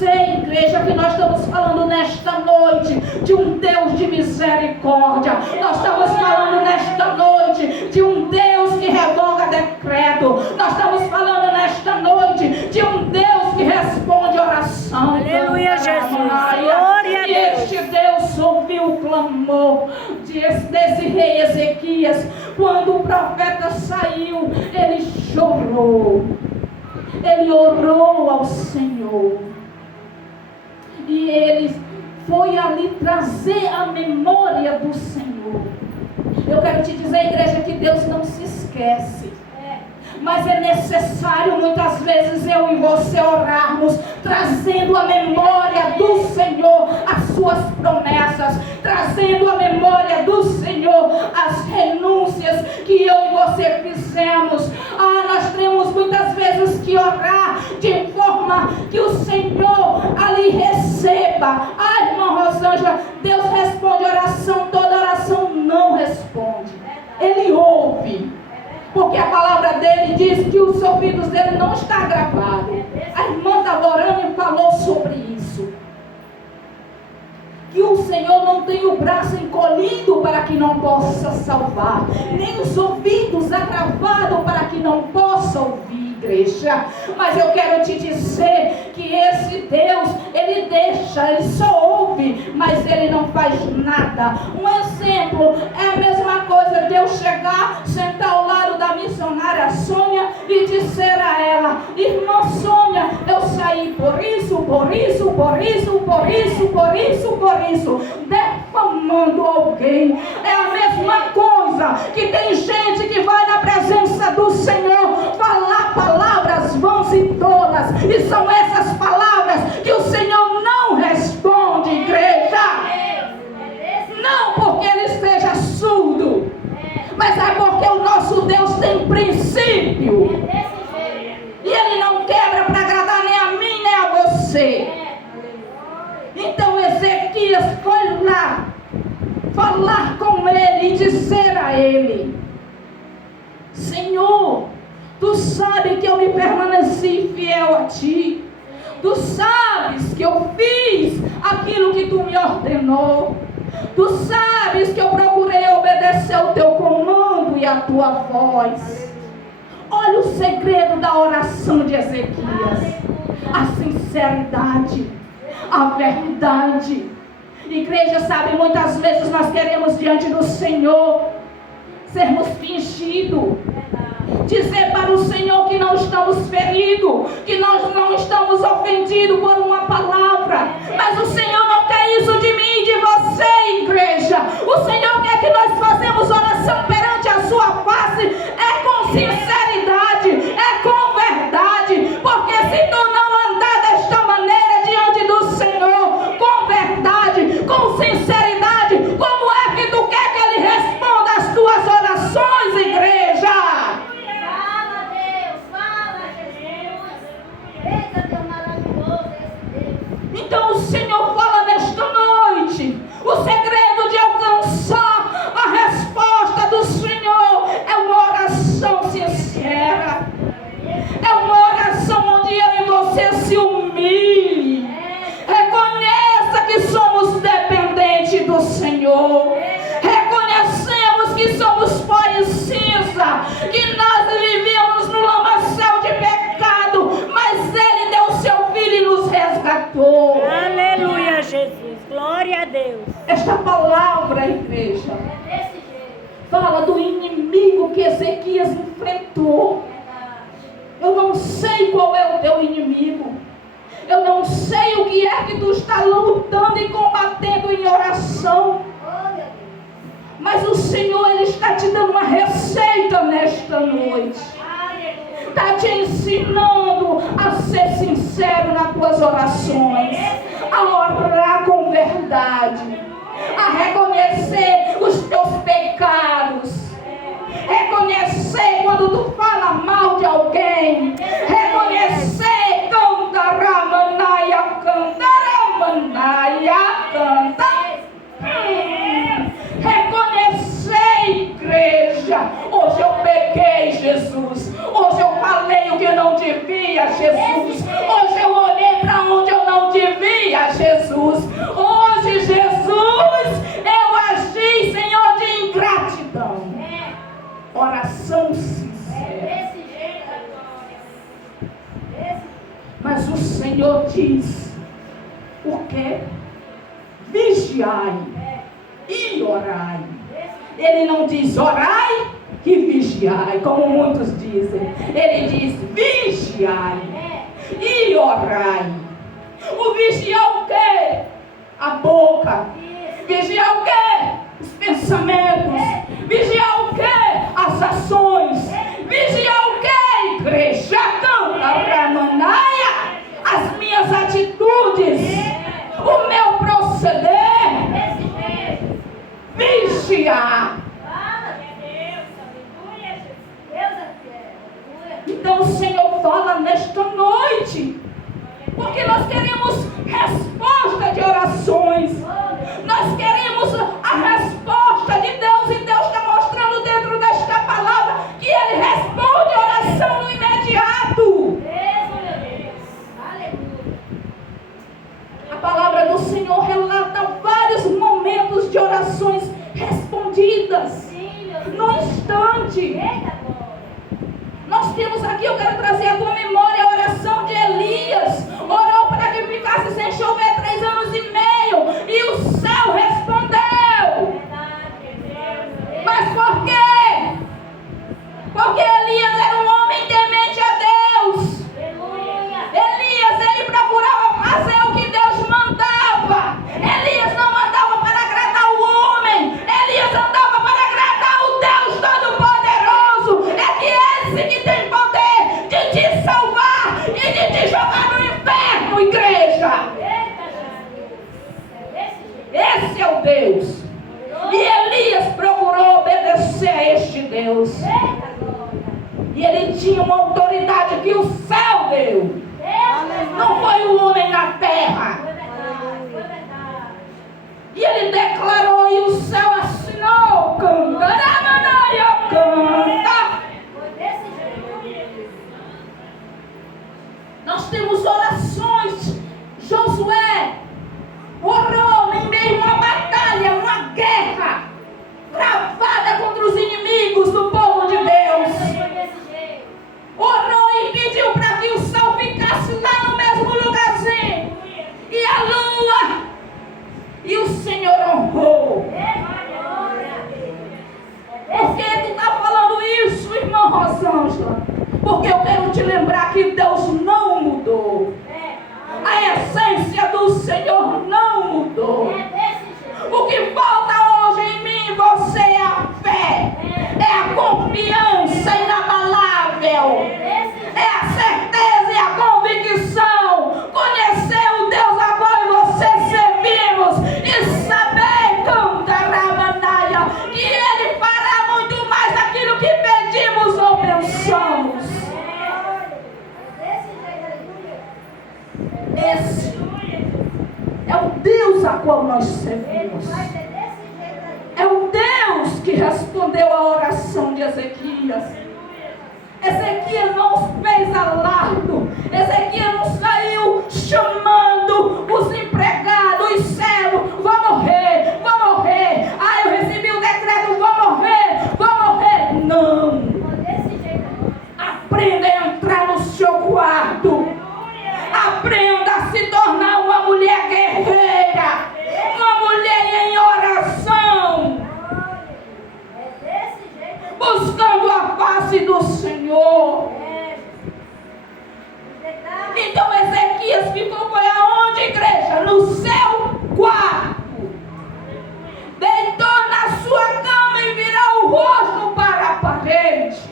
dizer, igreja, que nós estamos falando nesta noite de um Deus de misericórdia. Nós estamos falando nesta noite de um Deus que revoga decreto. Nós estamos falando nesta noite de um Deus que responde oração. Aleluia, Jesus. Glória a Deus. E este Deus ouviu o clamor desse rei Ezequias. Quando o profeta saiu, ele chorou. Ele orou ao Senhor. E ele foi ali trazer a memória do Senhor. Eu quero te dizer, igreja, que Deus não se esquece. Mas é necessário muitas vezes eu e você orarmos, trazendo a memória do Senhor as suas promessas, trazendo a memória do Senhor as renúncias que eu e você fizemos. Nós temos muitas vezes que orar de forma que o Senhor ali receba. Irmã Rosângela, Deus responde oração, toda oração não responde. Ele ouve. Porque a palavra dele diz que os ouvidos dele não estão gravados. A irmã estava orando e falou sobre isso. Que o Senhor não tem o braço encolhido para que não possa salvar, nem os ouvidos agravados para que não possa ouvir, igreja. Mas eu quero te dizer que esse Deus, ele deixa, ele só ouve, mas ele não faz nada. Um exemplo é a mesma coisa de eu chegar, sentar ao lado da missionária Sônia e dizer a ela: irmã Sônia, eu saí por isso, por isso, por isso, por isso, por isso, por isso, defamando alguém. É a mesma coisa que tem gente que vai na presença do Senhor falar palavras vãs e tolas, e são essas palavras que o Senhor não responde, igreja. Não porque ele esteja surdo, mas é porque o nosso Deus tem princípio, e ele não quebra para agradar nem a mim nem a você. Então Ezequias foi lá falar com ele e dizer a ele: Senhor, tu sabes que eu me permaneci fiel a ti. Tu sabes que eu fiz aquilo que tu me ordenou. Tu sabes que eu procurei obedecer o teu comando e a tua voz. Olha o segredo da oração de Ezequias: a sinceridade, a verdade. Igreja, sabe, muitas vezes nós queremos diante do Senhor sermos fingidos, dizer para o Senhor que não estamos feridos, que nós não estamos ofendidos por uma palavra. Mas o Senhor não quer isso de mim e de você, igreja. O Senhor quer que nós façamos oração perante a sua face, é com sinceridade, é com verdade. Porque se tu não andar desta maneira diante do Senhor, com verdade, com sinceridade, como é que tu quer que Ele responda as tuas orações, igreja? Fala, Deus, fala, Jesus. Eita, Deus maravilhoso esse Deus. Então o Senhor fala nesta noite: o segredo de alcançar a resposta do Senhor é uma oração sincera, é uma oração onde eu e você se humilhe, reconheça que somos dependentes do Senhor, reconhecemos que somos pó e cinza, que nós vivíamos no lamaçal de pecado, mas Ele deu seu Filho e nos resgatou. Aleluia, Jesus. Glória a Deus. Esta palavra, igreja, É desse jeito. fala do inimigo que Ezequias enfrentou. Eu não sei qual é o teu inimigo. Eu não sei o que é que tu está lutando e combatendo em oração. Olha, Deus. Mas o Senhor, Ele está te dando uma receita nesta noite. Aleluia. Está te ensinando a ser sincero nas tuas orações, a orar com verdade, a reconhecer os teus pecados, reconhecer quando tu fala mal de alguém, reconhecer, cantaramanaya, cantaramanaya, canta. Reconhecer, igreja. Hoje eu pequei, Jesus. Hoje eu falei o que eu não devia, Jesus. Hoje eu olhei para onde eu não devia. Senhor diz o quê? Vigiai e orai. Ele não diz orai e vigiai, como muitos dizem. Ele diz vigiai e orai. O vigiar o quê? A boca. Vigiar o quê? Os pensamentos. Vigiar o quê? As ações. Vigiar o quê, igreja? Ramanaia, as minhas atitudes, o meu proceder. Vigiar. Então o Senhor fala nesta noite, porque nós queremos resposta de orações, nós queremos a resposta de Deus, e Deus está mostrando dentro desta palavra que Ele responde a oração no imediato. A palavra do Senhor relata vários momentos de orações respondidas no instante. Nós temos aqui, eu quero trazer à tua memória a oração de Elias. Orou para que ficasse sem chover 3 anos e meio, e o céu respondeu. Mas por quê? Porque Elias era um homem temente a Deus. Elias, ele procurava fazer o que Deus mandava. Elias não andava para agradar o homem. Elias andava para agradar o Deus Todo-Poderoso. É que esse que tem poder de te salvar e de te jogar no inferno, igreja. Esse é o Deus. E Elias procurou obedecer a este Deus. E ele tinha uma autoridade que o céu deu. Não foi o homem na terra. E ele declarou, e o céu assinou. Canta. Nós temos orações. Josué orou em meio a uma batalha, uma guerra travada contra os inimigos do povo de Deus. Orou e pediu para que o sol ficasse lá no mesmo lugarzinho, e a lua, e o Senhor honrou. Por que tu está falando isso, irmã Rosângela? Porque eu quero te lembrar que Deus não mudou. A essência do Senhor não mudou. O que falta hoje em mim e você é a fé, é a confiança inabalável, é a certeza e a convicção. Conhecer o Deus a qual você servimos e saber, Cantaramanaia, que Ele fará muito mais daquilo que pedimos ou pensamos. Esse é o Deus a qual nós servimos. É o Deus que respondeu a oração de Ezequias. Ezequias não fez alardo. Ezequias não saiu chamando os empregados, os servos. Vou morrer, vou morrer. Ah, eu recebi o decreto, vou morrer, vou morrer. Não. Aprenda a entrar no seu quarto. Aprenda a se tornar uma mulher guerreira, uma mulher em oração, buscando a face do Senhor. Então Ezequias ficou, foi aonde, igreja? No seu quarto. Deitou na sua cama e virou o rosto para a parede.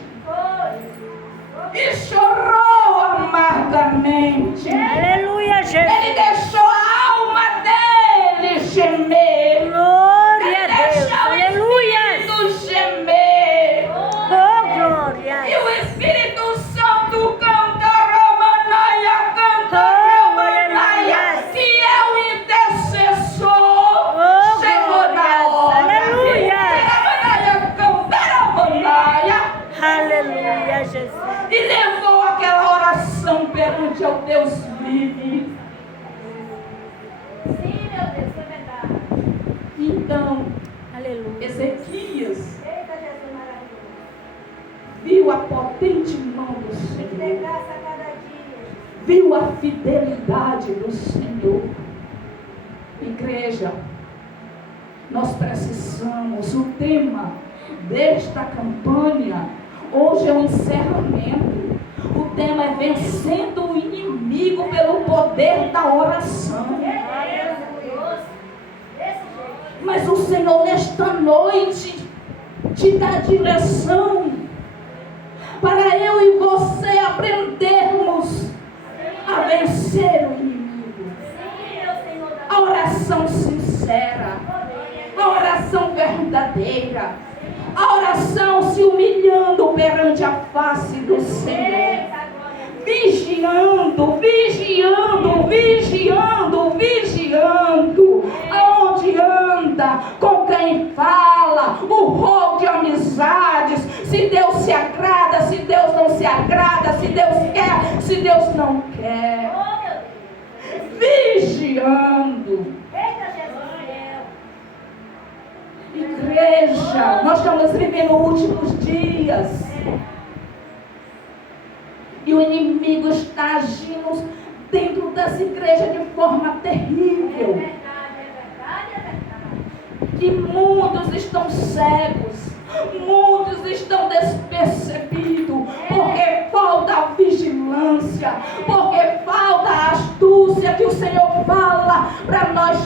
E chorou amargamente. Aleluia, Jesus. Ele deixou a alma dele gemer. Glória Ele a Deus. deixou Aleluia. o Espírito gemer. Oh, glória. E o Espírito Santo canta Ramanaia, canta Oh, Ramanaia, aleluia. que é o intercessor. Oh, Chegou na glória. hora. Aleluia. Ramanaia, canta Ramanaia. Aleluia, Jesus. E levou aquela oração perante ao Deus vivo. Sim, meu Deus, é verdade. Então, Aleluia. Ezequias Eita, Jesus maravilhoso. viu a potente mão do Tem Senhor, graça a cada dia. viu a fidelidade verdade do Senhor. Igreja, nós precisamos, o tema desta campanha, hoje é o encerramento. O tema é vencendo o inimigo pelo poder da oração. Mas o Senhor nesta noite te dá direção para eu e você aprendermos a vencer o inimigo. A oração sincera, a oração verdadeira, a oração se humilhando perante a face do Senhor, vigiando, vigiando, vigiando, vigiando, aonde anda, com quem fala, o rol de amizades, se Deus se agrada, se Deus não se agrada, se Deus quer, se Deus não quer, vigiando. Igreja, nós estamos vivendo últimos dias e o inimigo está agindo dentro das igrejas de forma terrível. E muitos estão cegos, muitos estão despercebidos, porque falta a vigilância, porque falta a astúcia que o Senhor fala para nós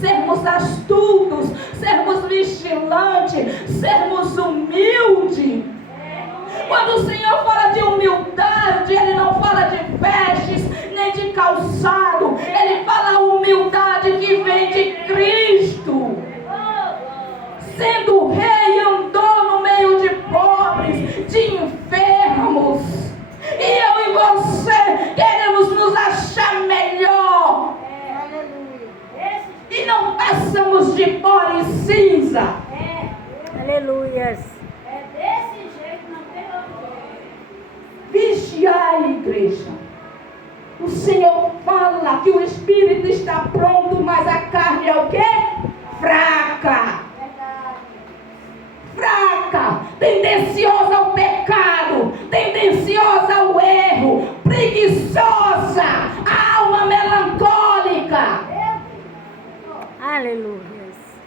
sermos astutos, sermos vigilantes, sermos humildes. Quando o Senhor fala de humildade, Ele não fala de vestes, nem de calçado. Ele fala a humildade que vem de Cristo. Sendo rei, andou no meio de pobres, de enfermos. E eu e você queremos nos achar melhor. E não passamos de pó e cinza. Aleluias. Vigiai, igreja. O Senhor fala que o espírito está pronto, mas a carne é o quê? Fraca. Fraca, tendenciosa ao pecado, tendenciosa ao erro, preguiçosa, alma melancólica. Aleluia.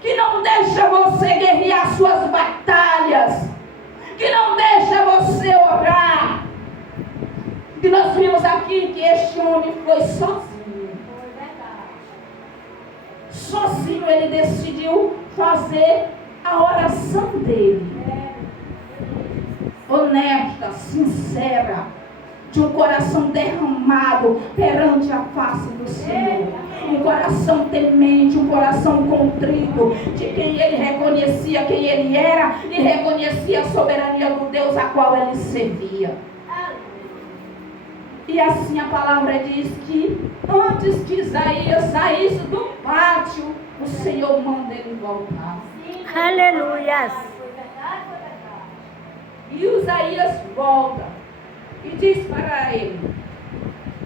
Que não deixa você guerrear suas batalhas, que não deixa você orar. E nós vimos aqui que este homem foi sozinho. Sozinho ele decidiu fazer a oração dele. Honesta, sincera, de um coração derramado perante a face do Senhor. Um coração temente, um coração contrito, de quem ele reconhecia quem ele era e reconhecia a soberania do Deus a qual ele servia. E assim a palavra diz que antes que Isaías saísse do pátio, o Senhor manda ele voltar. Aleluias. E Isaías volta e diz para ele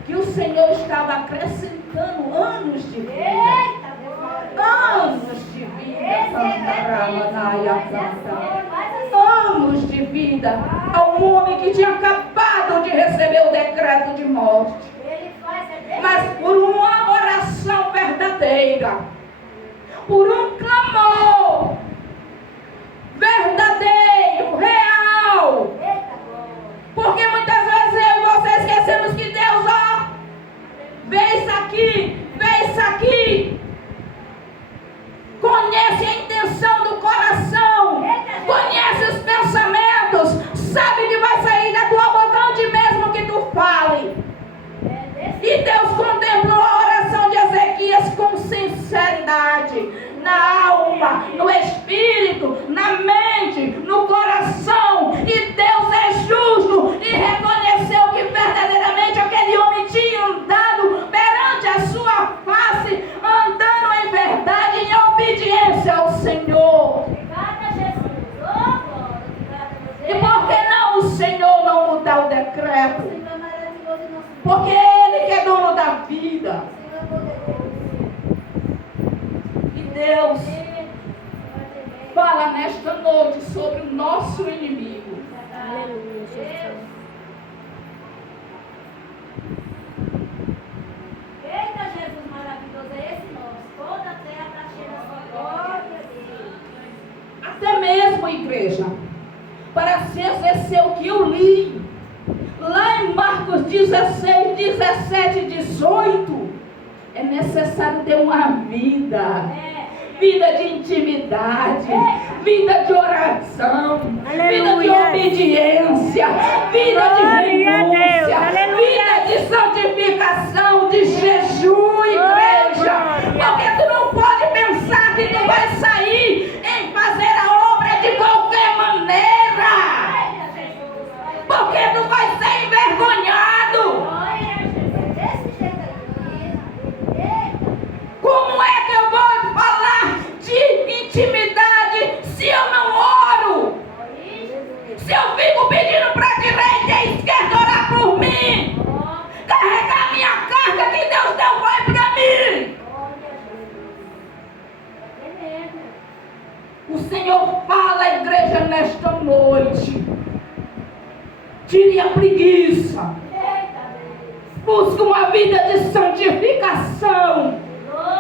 que o Senhor estava acrescentando anos de vida. Anos de vida. Anos de vida ao homem que tinha acabado de receber o decreto de morte. Mas por uma oração verdadeira, por um clamor verdadeiro, real. Porque muitas vezes eu e você esquecemos que Deus, vê isso aqui, vê isso aqui. Conhece a intenção do coração, conhece os pensamentos, sabe que vai sair da tua boca antes mesmo que tu fale. E Deus contemplou a oração de Ezequias com sinceridade, na alma, no espírito, na mente, no coração. E Deus é justo e reconheceu que verdadeiramente aquele homem tinha andado perante a sua face, andando em verdade, em obediência ao Senhor. E por que não o Senhor não mudar o decreto? Porque Ele que é dono da vida. E Deus fala nesta noite sobre o nosso inimigo. Aleluia, Jesus. igreja, para se exercer o que eu li, lá em Marcos 16, 17 e 18, é necessário ter uma vida de intimidade, vida de oração, vida de obediência, vida de renúncia, vida de santificação, de jejum, igreja. Porque tu não pode pensar que tu vai sair em fazer a obra de qualquer maneira, porque tu vai ser envergonhado. Como é que eu vou falar de intimidade se eu não oro? Se eu fico pedindo para a direita e a esquerda orar por mim, carregar minha carga que Deus deu vai para mim. O Senhor fala à igreja nesta noite: tire a preguiça, busque uma vida de santificação,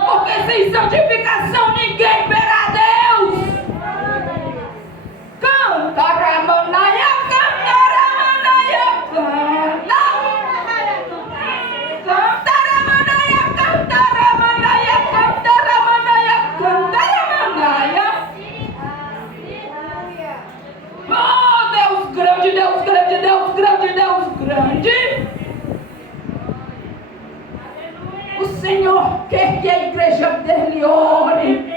porque sem santificação ninguém verá Deus. Canta, Ramanaya, canta, Ramanaya, canta. Canta, Ramanaya, canta, Ramanaya, canta, Ramanaya, canta, Ramanaya. Oh, Deus grande, Deus grande, Deus grande, Deus grande. O Senhor quer que a igreja dele ore.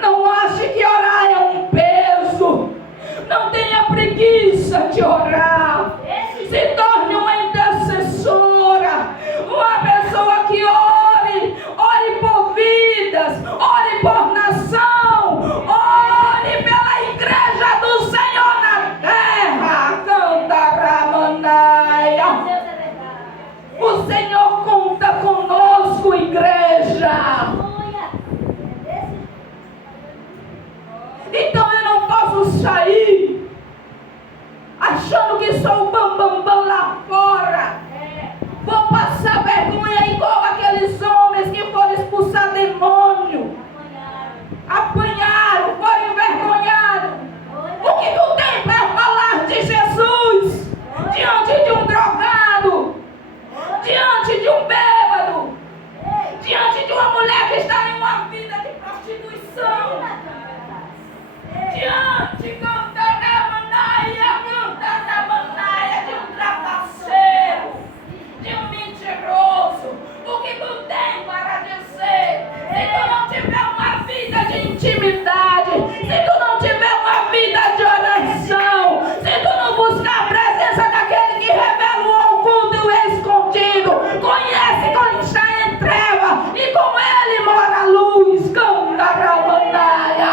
Não ache que orar é um peso. Não tenha preguiça de orar. Se torne uma intercessora, uma pessoa que ore por vidas, ore por nação, ore pela igreja do Senhor na terra. Canta, Ramanaya. O Senhor conta conosco, igreja. Então eu não posso sair achando que sou o bambambam lá fora. Vou passar vergonha igual aqueles homens que foram expulsar demônio. Apanharam, foram envergonhados. O que tu tem para falar de Jesus diante de um drogado, diante de um bêbado, diante de uma mulher que está em uma vida de prostituição, diante de um trapaceiro, de um mentiroso? O que tu tem para dizer? Se tu não tiver uma vida de intimidade, se tu não tiver uma vida de oração, se tu não buscar a presença daquele que revela o oculto e o escondido, conhece quando está em treva e com ele mora a luz. Canta, Ramanaya.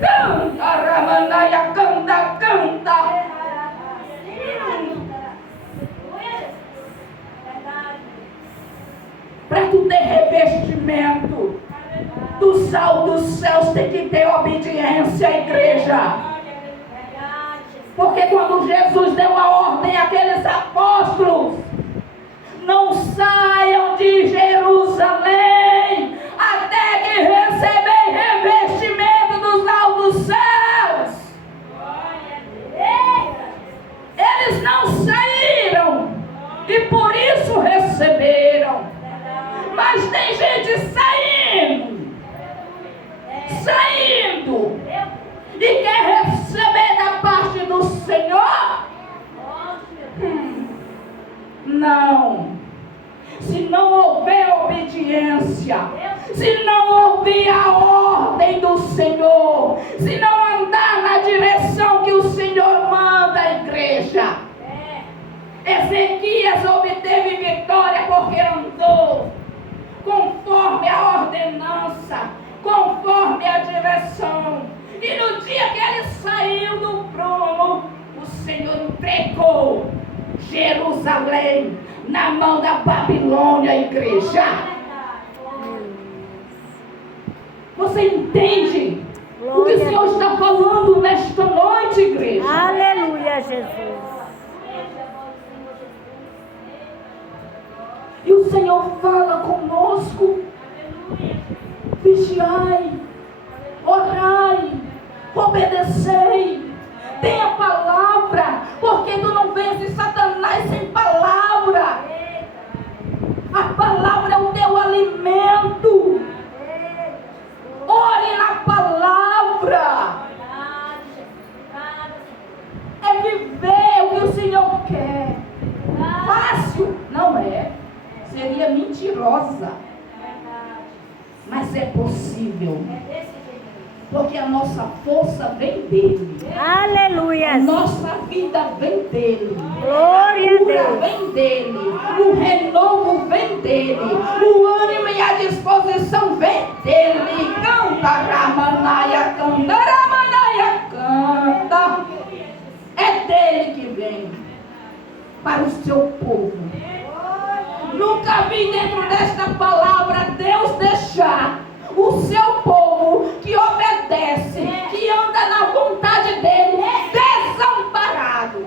Canta, Ramanaya, canta, canta. Para tu ter revestimento do sal dos céus, tem que ter obediência, igreja. Porque quando Jesus deu a ordem àqueles apóstolos, não saiam de Jerusalém até que recebem revestimento do sal dos céus. Eles não saíram e por isso receberam. Mas tem gente saindo e quer receber da parte do Senhor. Não. Se não houver obediência, se não ouvir a ordem do Senhor, se não andar na direção que o Senhor manda a igreja. Ezequias obteve vitória porque andou conforme a ordenança, conforme a direção. E no dia que ele saiu do prumo, o Senhor entregou Jerusalém na mão da Babilônia, igreja. Você entende o que o Senhor está falando nesta noite, igreja? Aleluia, Jesus. E o Senhor fala conosco vigiai, orai, obedecei. Tenha palavra, porque tu não vences Satanás sem palavra. A palavra é o teu alimento. Ore na palavra. É viver o que o Senhor quer. Fácil? Não é. Seria mentirosa. Mas é possível. Porque a nossa força vem dele. Aleluia. A nossa vida vem dele. Glória a A cura Deus. vem dele. O renovo vem dele. O ânimo e a disposição vem dele. Canta, Ramanaia, canta, Ramanaia, canta. É dele que vem para o seu povo. Nunca vi dentro desta palavra Deus deixar o seu povo que obedece, que anda na vontade dele, desamparado.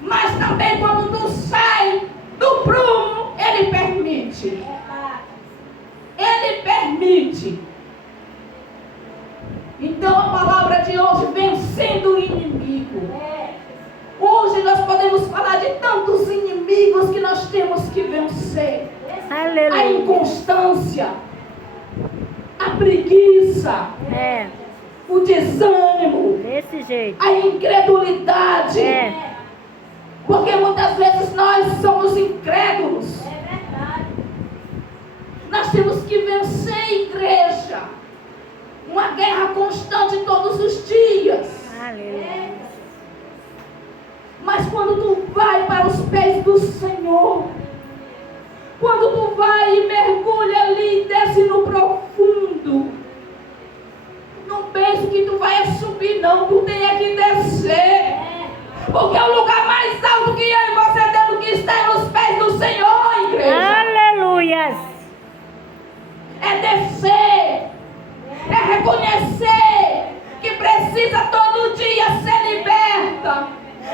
Mas também quando tu sai do prumo, ele permite. Ele permite. Então a palavra de hoje, vencendo o inimigo. Hoje nós podemos falar de tantos inimigos que nós temos que vencer. A Aleluia. inconstância, a preguiça, o desânimo, Desse jeito. a incredulidade. Porque muitas vezes nós somos incrédulos. Nós temos que vencer, igreja. Uma guerra constante todos os dias. Aleluia. Mas quando tu vai para os pés do Senhor, quando tu vai e mergulha ali e desce no profundo, não pense que tu vai subir, não, tu tem que descer. Porque o lugar mais alto que eu e você temos que estar nos pés do Senhor, igreja. Aleluia. É descer, é reconhecer que precisa todo dia ser liberta.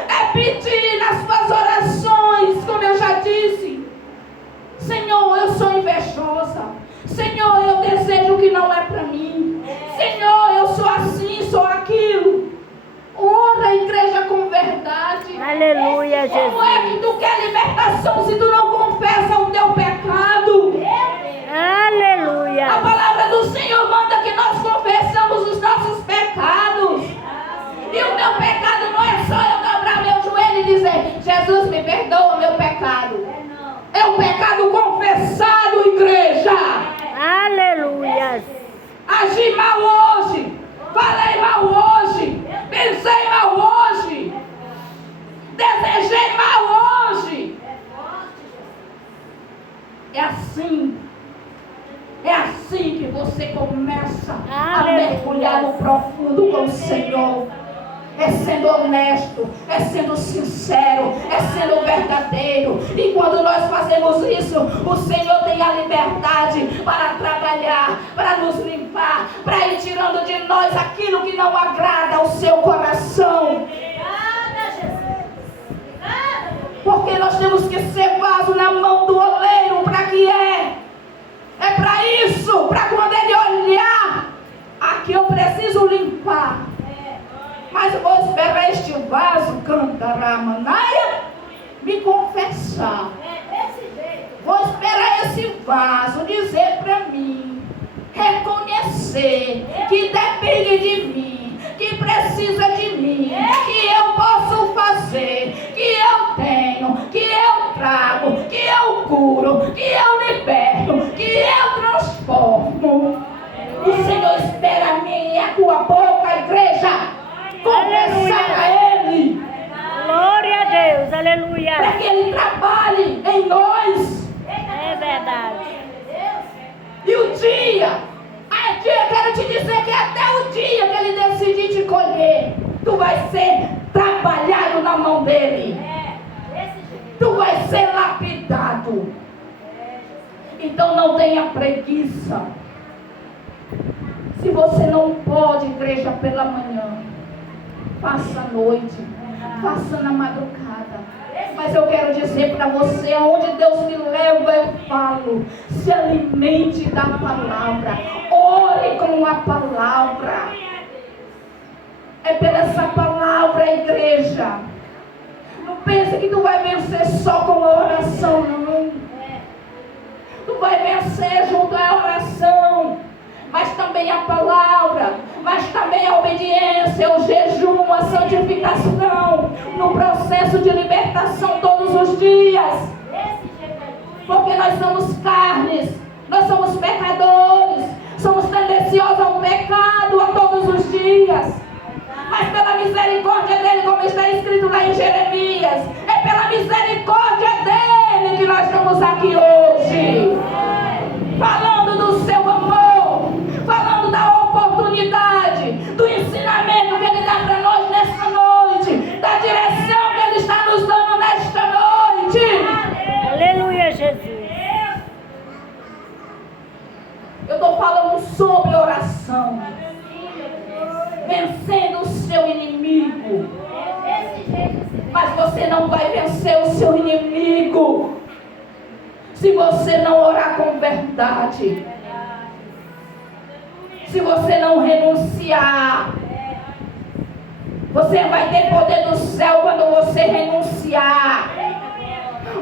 É pedir nas suas orações, como eu já disse: Senhor, eu sou invejosa. Senhor, eu desejo o que não é para mim. Senhor, eu sou assim, sou aquilo. Ora, igreja, com verdade. Aleluia, Como é que Jesus. tu quer libertação se tu não confessa o teu pecado? A Aleluia. palavra do Senhor manda que nós confessamos os nossos pecados. E o meu pecado não é só eu dobrar meu joelho e dizer: Jesus, me perdoa o meu pecado. É um pecado confessado, igreja. Aleluia. Agi mal hoje, falei mal hoje, pensei mal hoje, desejei mal hoje. É assim que você começa a mergulhar no profundo com o Senhor. É sendo honesto, é sendo sincero, é sendo verdadeiro. E quando nós fazemos isso, o Senhor tem a liberdade para trabalhar, para nos limpar, para ir tirando de nós aquilo que não agrada ao seu coração. Porque nós temos que ser vaso na mão do oleiro. Para que é? É para isso, para quando ele olhar, aqui eu preciso limpar. Mas eu vou esperar este vaso, Cantaramanaia, me confessar. Vou esperar esse vaso dizer para mim, reconhecer que depende de mim, que precisa de mim, que eu posso fazer, que eu tenho, que eu trago, que eu curo, que eu liberto, que eu transformo. O Senhor espera a minha e a tua boca, igreja, confessar a Ele. Glória a Deus. Aleluia. Para que Ele trabalhe em nós. É verdade. E o dia, eu quero te dizer que até o dia que Ele decidir te colher, tu vai ser trabalhado na mão dEle. Tu vai ser lapidado. Então não tenha preguiça. Se você não pode, igreja, pela manhã, faça à noite, faça na madrugada. Mas eu quero dizer para você, aonde Deus me leva, eu falo, se alimente da palavra, ore com a palavra. É pela essa palavra, igreja. Não pense que tu vai vencer só com a oração, não. Tu vai vencer junto à oração, mas também a palavra, mas também a obediência, o jejum, a santificação, no processo de libertação todos os dias. Porque nós somos carnes, nós somos pecadores, somos tendenciosos ao pecado a todos os dias. Mas pela misericórdia dele, como está escrito lá em Jeremias, é pela misericórdia dele que nós estamos aqui hoje. Falando do seu amor, falando da oportunidade, do ensinamento que ele dá para nós nesta noite, da direção que ele está nos dando nesta noite. Aleluia, Jesus. Eu estou falando sobre oração, vencendo o seu inimigo. Mas você não vai vencer o seu inimigo se você não orar com verdade, se você não renunciar. Você vai ter poder do céu quando você renunciar,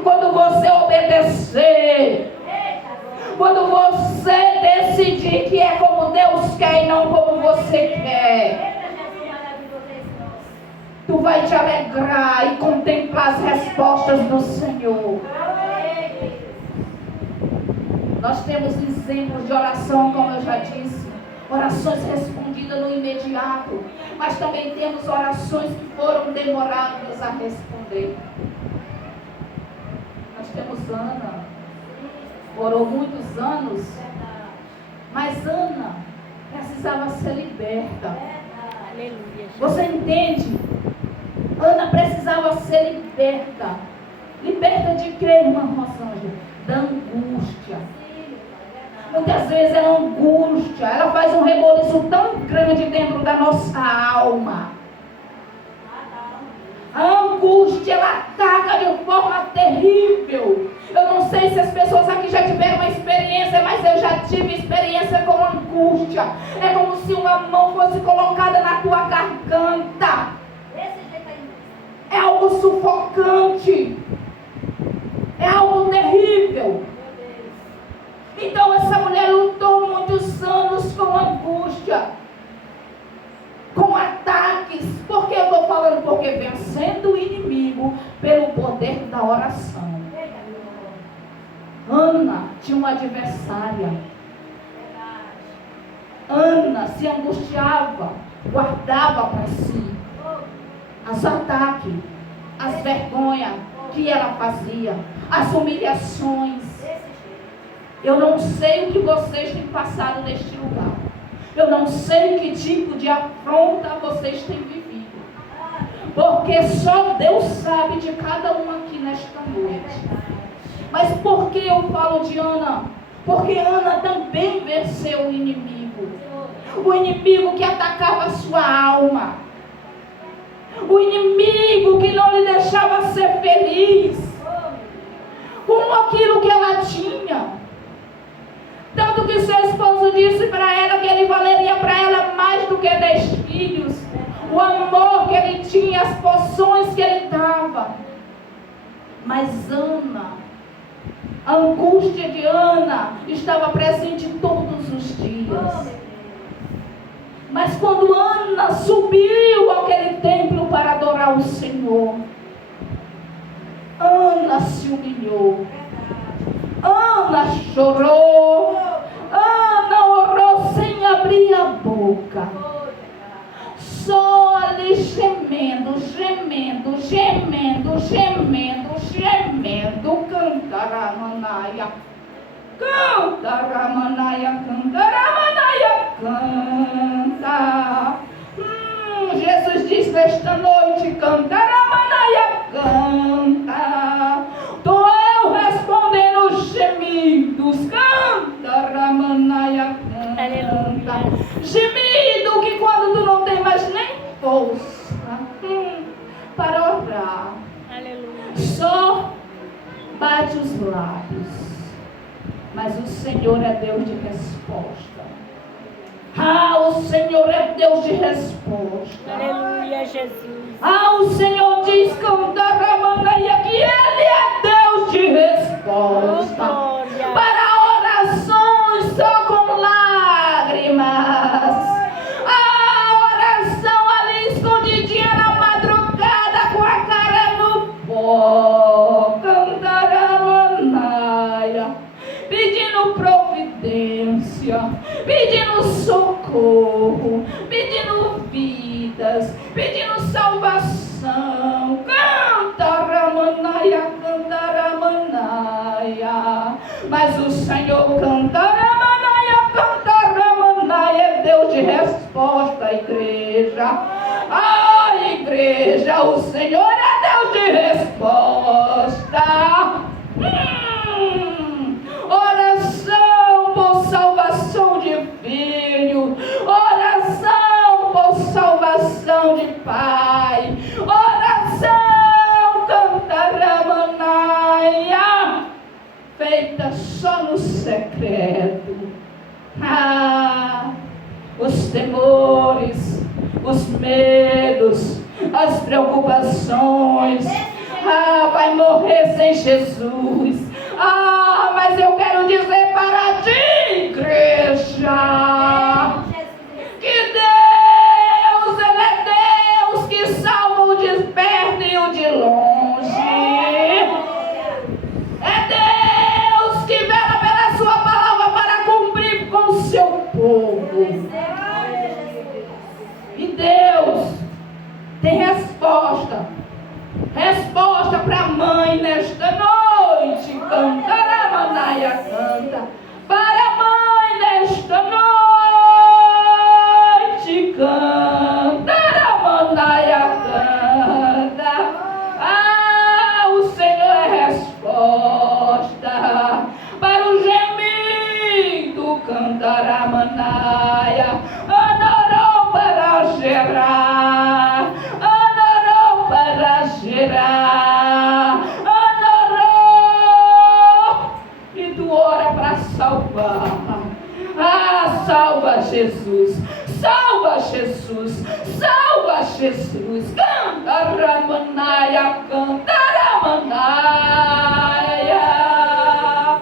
quando você obedecer, quando você decidir que é como Deus quer e não como você quer. Tu vai te alegrar e contemplar as respostas do Senhor. Nós temos exemplos de oração, como eu já disse, orações respondidas no imediato, mas também temos orações que foram demoradas a responder. Nós temos Ana, orou muitos anos, mas Ana precisava ser liberta. Aleluia. Você entende? Ana precisava ser liberta. Liberta de quê, irmã Rosângela? Da angústia. Muitas vezes é angústia, ela faz um reboliço tão grande dentro da nossa alma. A angústia, ela ataca de forma terrível. Eu não sei se as pessoas aqui já tiveram uma experiência, mas eu já tive experiência com angústia. É como se uma mão fosse colocada na tua garganta. É algo sufocante. É algo terrível. Então essa mulher lutou muitos anos com angústia, com ataques. Por que eu estou falando? Porque vencendo o inimigo pelo poder da oração. Ana tinha uma adversária. Ana se angustiava, guardava para si os ataques, as vergonhas que ela fazia, as humilhações. Eu não sei o que vocês têm passado neste lugar. Eu não sei que tipo de afronta vocês têm vivido. Porque só Deus sabe de cada um aqui nesta noite. Mas por que eu falo de Ana? Porque Ana também venceu o inimigo. O inimigo que atacava a sua alma. O inimigo que não lhe deixava ser feliz com aquilo que ela tinha. Tanto que seu esposo disse para ela que ele valeria para ela mais do que 10 filhos. O amor que ele tinha, as poções que ele dava. Mas Ana, a angústia de Ana estava presente todos os dias. Mas quando Ana subiu àquele templo para adorar o Senhor, Ana se humilhou. Ana chorou. Ana orou sem abrir a boca. Só ali gemendo, gemendo, gemendo, gemendo, gemendo. Cantaramanaia. Cantaramanaia, cantaramanaia, canta. Jesus diz nesta noite: cantaramanaia, canta. Tô eu respondendo os gemidos. Canta, Ramanaia, canta. Gemido que quando tu não tem mais nem força para orar. Aleluia. Só bate os lábios. Mas o Senhor é Deus de resposta. O Senhor é Deus de resposta. Aleluia, Jesus. O Senhor diz Cantaramanaia que Ele é Deus de resposta. Glória. Para orações só com lágrimas. A oração ali escondidinha na madrugada com a cara no pó. Cantaramanaia, pedindo providência, pedindo socorro, pedindo vidas, pedindo salvação. Cantaramanaia, cantaramanaia. Mas o Senhor cantaramanaia, cantaramanaia é Deus de resposta, igreja. Igreja, o Senhor é Deus de resposta. Oração por salvação de filho, oração por salvação de pai, oração cantaramanaia, feita só no secreto. Os temores, os medos, as preocupações. Vai morrer sem Jesus. Mas eu quero dizer para ti, igreja, que Deus, Ele é Deus que salva o de perto e o de longe. É Deus que vela pela sua palavra para cumprir com o seu povo. E Deus tem resposta para a mãe nesta noite. Cantaramanaia, canta. Para a mãe nesta noite, cantaramanaia, canta. O Senhor é resposta para o gemido. Cantaramanaia, anarão para gerar, anarão para gerar, anarão, e tu ora para salvar. Salva Jesus, salva Jesus, salva Jesus. Cantaramanaia, cantaramanaia.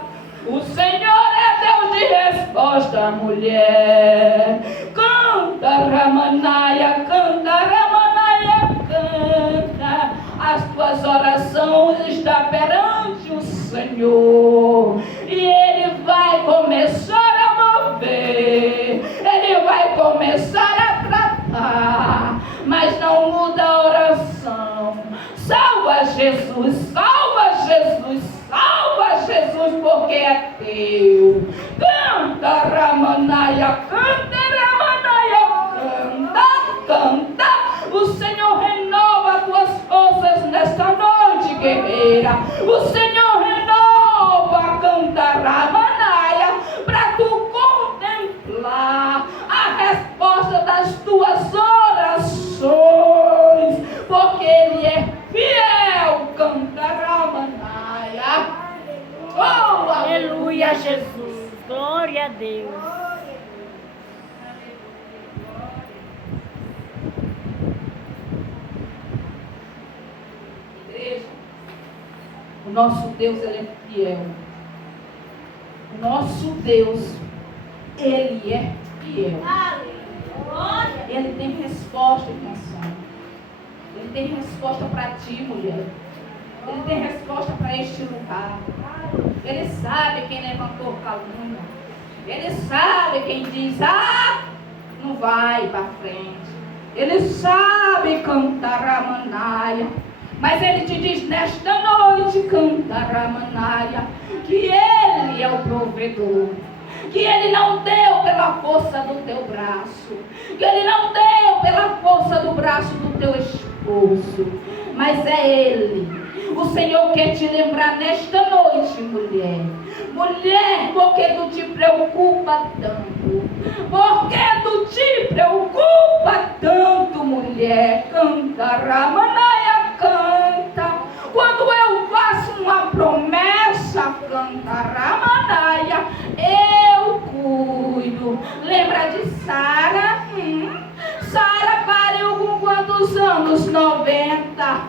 O Senhor é Deus de resposta, mulher. Cantaramanaia, cantaramanaia, canta. As tuas orações estão perante o Senhor. E Ele vai começar a mover. Ele vai começar a tratar. Mas não muda a oração. Salva Jesus, salva Jesus, salva Jesus, porque é teu. Canta, Ramanaia, canta, canta. O Senhor renova tuas forças nesta noite, guerreira. O Senhor renova, canta, Ramanaia, para tu contemplar a resposta das tuas orações, porque Ele é fiel, canta, Ramanaia. Aleluia, Jesus. Glória a Deus. O nosso Deus, Ele é fiel. O nosso Deus, Ele é fiel. Ele tem resposta, canção. Ele tem resposta para ti, mulher. Ele tem resposta para este lugar. Ele sabe quem levantou calúnia. Ele sabe quem diz, não vai para frente. Ele sabe cantar a manaia. Mas Ele te diz nesta noite, cantaramanaia, que Ele é o provedor, que Ele não deu pela força do teu braço, que Ele não deu pela força do braço do teu esposo, mas é Ele. O Senhor quer te lembrar nesta noite, mulher. Mulher, porque tu te preocupa tanto? Porque tu te preocupa tanto, mulher? Cantaramanaia, canta. Quando eu Sara, Sara pariu com quantos anos? 90.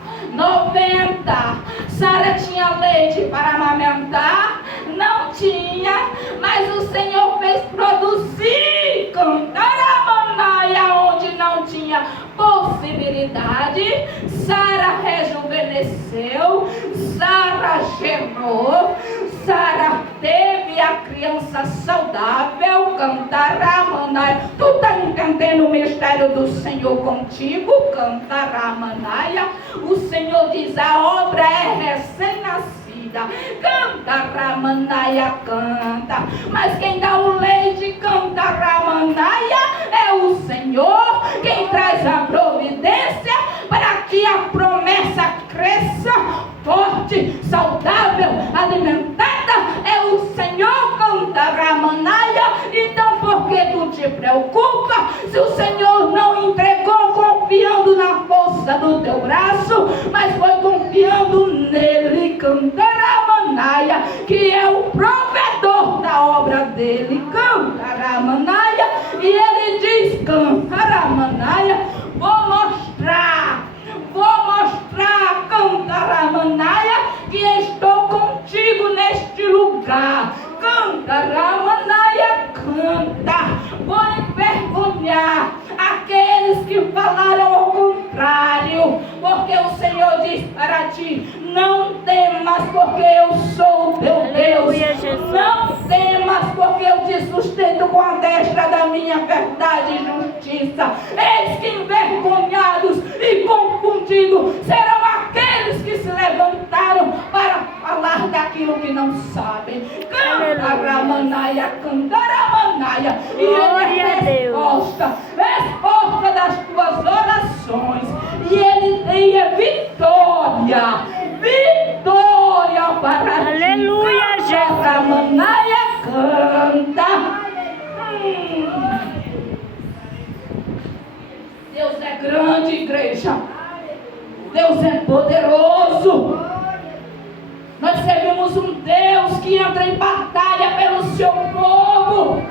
Sara tinha leite para amamentar? Não tinha, mas o Senhor fez produzir Cantaramanaia onde não tinha possibilidade. Sara rejuvenesceu, Sara gerou, Sara teve a criança saudável. Cantaramanaia. Tu está entendendo o mistério do Senhor contigo? Cantaramanaia. O Senhor diz: a obra é recém-nascida. Cantaramanaia, canta. Mas quem dá o leite, Cantaramanaia, é o Senhor. Quem traz a providência para que a promessa cresça forte, saudável, alimentada, é o Senhor. Cantaramanaia. Então por que tu te preocupa? Se o Senhor não entregou confiando na força do teu braço, mas foi confiando nele, Cantaramanaia, que é o provedor da obra dele, Cantaramanaia. E ele diz, Cantaramanaia, vou mostrar, Cantaramanaia, que estou contigo neste lugar. Cantaramanaia, canta. Vou envergonhar aqueles que falaram ao contrário, porque o Senhor diz para ti: não temas, porque eu sou o teu Deus. Não temas, porque eu te sustento com a destra da minha verdade e justiça. Eis que envergonhados e confundidos serão aqueles que se levantaram para falar daquilo que não sabem. Cantaramanaia, Cantaramanaia. E ele é resposta das tuas orações. E ele tem a vitória para Aleluia, ti. Jesus. Cantaramanaia, canta. Deus é grande, igreja. Deus é poderoso. Nós servimos um Deus que entra em batalha pelo seu povo.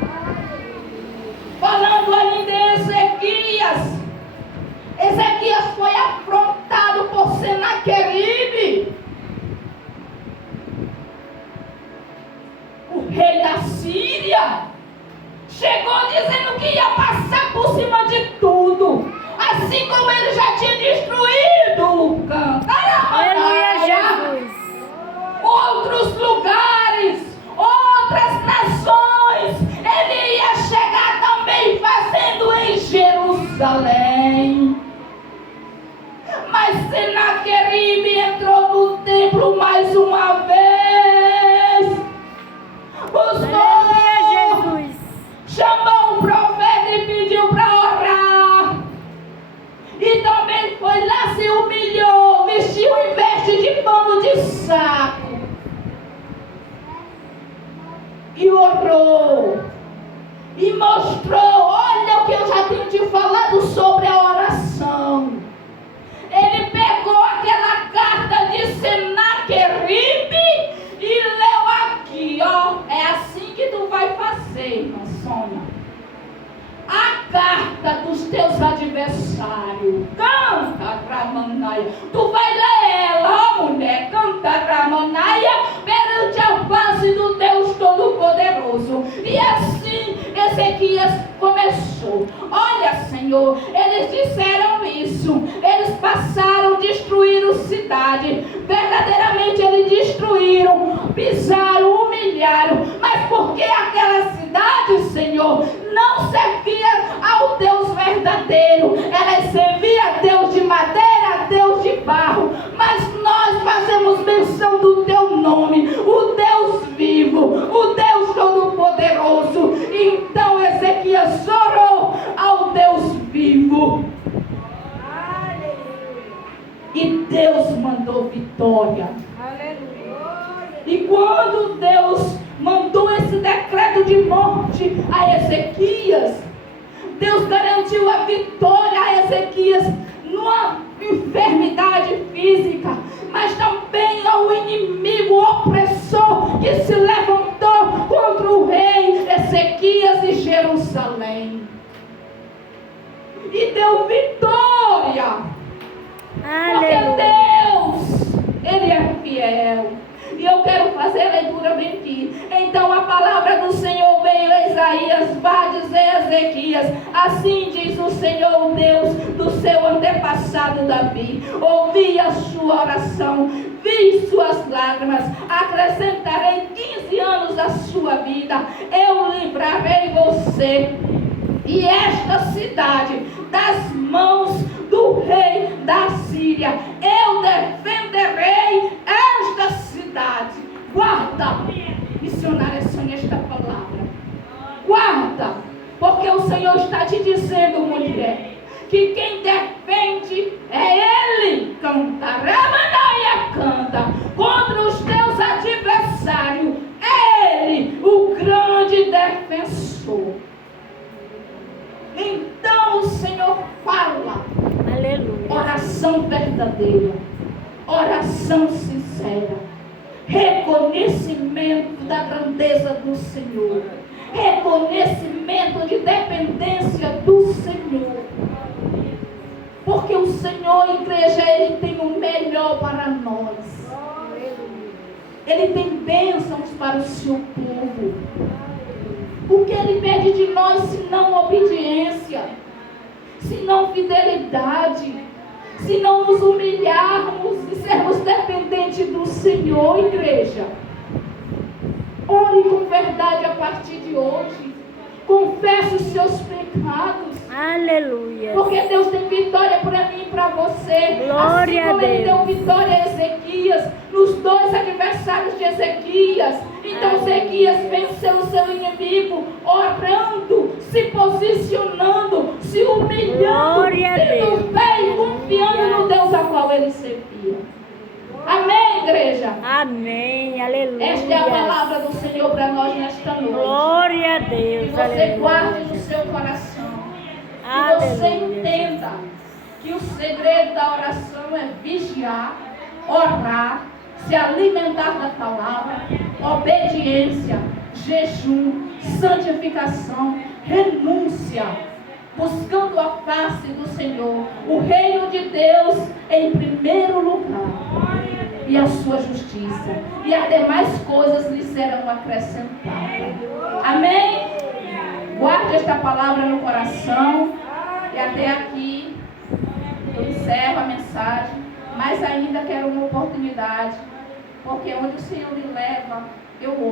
Falando ainda em Ezequias. Ezequias foi afrontado por Senaqueribe, o rei da Síria. Chegou dizendo que ia passar por cima de tudo, assim como ele já tinha destruído outros lugares, outras nações. Ele ia chegar também fazendo em Jerusalém. Mas Senaqueribe entrou no templo mais uma vez. Buscou, chamou o profeta e pediu para orar. E também foi lá, se humilhou, vestiu em veste de pano de saco e orou e mostrou: olha o que eu já tenho te falado sobre a oração. Ele pegou aquela carta de Senaqueribe e leu aqui, ó. É assim que tu vai fazer, irmã Sônia. A carta dos teus adversários. Cantaramanaia. Tu vai ler ela, ó mulher. Cantaramanaia, perante a face do Deus Todo-Poderoso. E assim Ezequias começou. Olha, Senhor, eles disseram isso. Eles passaram, destruíram cidade. Verdadeiramente eles destruíram, pisaram, humilharam. Mas porque aquela cidade, Senhor, não servia ao Deus verdadeiro. Ela servia a Deus de madeira, a Deus de barro. Mas nós fazemos menção do teu nome, o Deus vivo, o Deus Todo-Poderoso. Então Ezequias orou ao Deus vivo. E Deus mandou vitória. E quando Deus mandou esse decreto de morte a Ezequias, Deus garantiu a vitória a Ezequias numa enfermidade física, mas também ao inimigo opressor que se levantou contra o rei Ezequias e Jerusalém. deu vitória. Porque Aleluia. Deus, Ele é fiel. E eu quero fazer a leitura bem aqui. Então a palavra do Senhor veio a Isaías, vá dizer a Ezequias: assim diz o Senhor, Deus do seu antepassado Davi. Ouvi a sua oração, vi suas lágrimas, acrescentarei 15 anos à sua vida, eu livrarei você e esta cidade das mãos do rei da Síria. Eu defenderei esta cidade. Guarda, missionária, sonha esta palavra. Guarda, porque o Senhor está te dizendo, mulher, que quem defende é Ele. Cantará, canta contra os teus adversários. É Ele, o grande defensor. Então o Senhor fala. Aleluia. Oração verdadeira, oração sincera, reconhecimento da grandeza do Senhor, reconhecimento de dependência do Senhor. Porque o Senhor, igreja, Ele tem o melhor para nós. Ele tem bênçãos para o seu povo. O que Ele pede de nós, se não obediência, se não fidelidade, se não nos humilharmos e sermos dependentes do Senhor, igreja. Ore com verdade a partir de hoje. Confesse os seus pecados. Aleluia. Porque Deus tem vitória para mim e para você. Glória assim como a Ele deu Deus. vitória a Ezequias, nos 2 adversários de Ezequias. Então Ezequias venceu o seu inimigo, orando, se posicionando, se humilhando, Glória a tendo Deus. fé e confiando no Deus a qual ele servia. Amém, igreja? Amém. Aleluia. Esta é a palavra do Senhor para nós nesta noite. Glória a Que Deus. você Aleluia. guarde no seu coração. Que Aleluia. você entenda que o segredo da oração é vigiar, orar, se alimentar da palavra, obediência, jejum, santificação, renúncia, buscando a face do Senhor, o reino de Deus em primeiro lugar, e a sua justiça, e as demais coisas lhe serão acrescentadas. Amém? Guarde esta palavra no coração. E até aqui eu encerro a mensagem. Mas ainda quero uma oportunidade. Porque onde o Senhor me leva, eu